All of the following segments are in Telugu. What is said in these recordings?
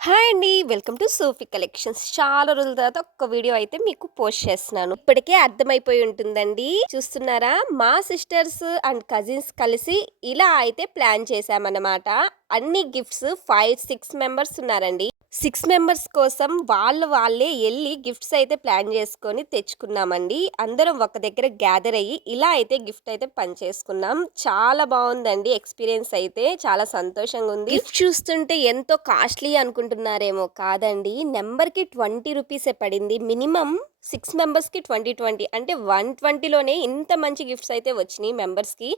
హాయ్ అండి. Welcome to Sophie collections. చాలా రోజుల తర్వాత ఒక్క వీడియో అయితే మీకు పోస్ట్ చేస్తున్నాను. ఇప్పటికే అర్థమైపోయి ఉంటుందండి. చూస్తున్నారా? మా సిస్టర్స్ అండ్ కజిన్స్ కలిసి ఇలా అయితే ప్లాన్ చేశామన్నమాట. అన్ని గిఫ్ట్స్ 5, 6 మెంబర్స్ ఉన్నారండి. 6 మెంబర్స్ కోసం వాళ్ళే ఎళ్లి గిఫ్ట్స్ అయితే ప్లాన్ చేసుకొని తెచ్చుకున్నామండి. అందరం ఒక దగ్గర గ్యాదర్ అయ్యి ఇలా అయితే గిఫ్ట్ అయితే పంచేసుకున్నాం. చాలా బావుందండి ఎక్స్‌పీరియన్స్ అయితే. చాలా సంతోషంగా ఉంది. గిఫ్ట్ చూస్తుంటే ఎంతో కాస్ట్‌లీ అనుకుంటున్నారేమో కాదండి. నంబర్‌కి 20 రూపీసే పడింది. మినిమమ్ 6 మెంబర్స్‌కి 20, 20 అంటే 120లోనే ఇంత మంచి గిఫ్ట్స్ అయితే వచ్చినియి మెంబర్స్‌కి.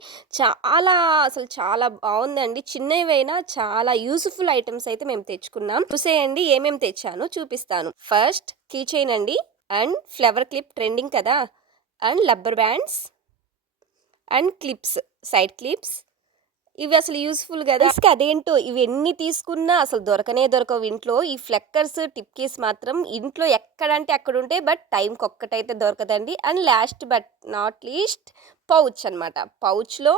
అసలు చాలా బావుందండి. చిన్నవైనా చాలా యూజ్‌ఫుల్ ఐటెమ్స్ అయితే మేము తెచ్చుకున్నాం. చూసేయండి ఏమేమి తెచ్చానో చూపిస్తాను. ఫస్ట్ కీ చైన్ అండి. అండ్ ఫ్లవర్ క్లిప్ ట్రెండింగ్ కదా! And rubber bands and clips, side clips. ఇవి అసలు యూజ్‌ఫుల్ గదా! అదేంటో ఇవెన్ని తీసుకున్నా అసలు దొరకనే దొరకవు ఇంట్లో. ఈ ఫ్లెక్కర్స్, టిప్ కీస్ మాత్రం ఇంట్లో ఎక్కడంటే అక్కడుంటాయి. బట్ టైంకొక్కటైతే దొరకదండి. And last but not least pouch అనమాట. పౌచ్‌లో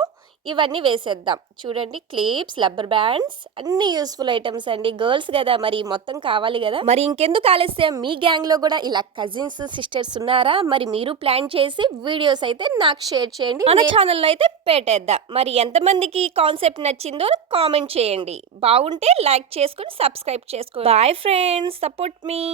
ఇవన్నీ వేసేద్దాం. చూడండి క్లిప్స్, రబ్బర్ బ్యాండ్స్ అన్నీ యూజ్‌ఫుల్ ఐటెమ్స్ అండి. గర్ల్స్ గదా! మరి మొత్తం కావాలి గదా! మరి ఇంకెందుకు ఆలస్యం మీ గ్యాంగ్‌లో గూడా ఇలా కజిన్స్, సిస్టర్స్ ఉన్నారా? మరి మీరు ప్లాన్ చేసి వీడియోస్ అయితే నాకు షేర్ చేయండి. మన ఛానెల్‌లో అయితే పెట్టేద్దాం. మరి ఎంతమందికి ఈ కాన్సెప్ట్ నచ్చిందో కామెంట్ చేయండి. బావుంటే లైక్ చేసుకొని, సబ్స్క్రైబ్ చేసుకోండి. Bye friends. సపోర్ట్ మీ.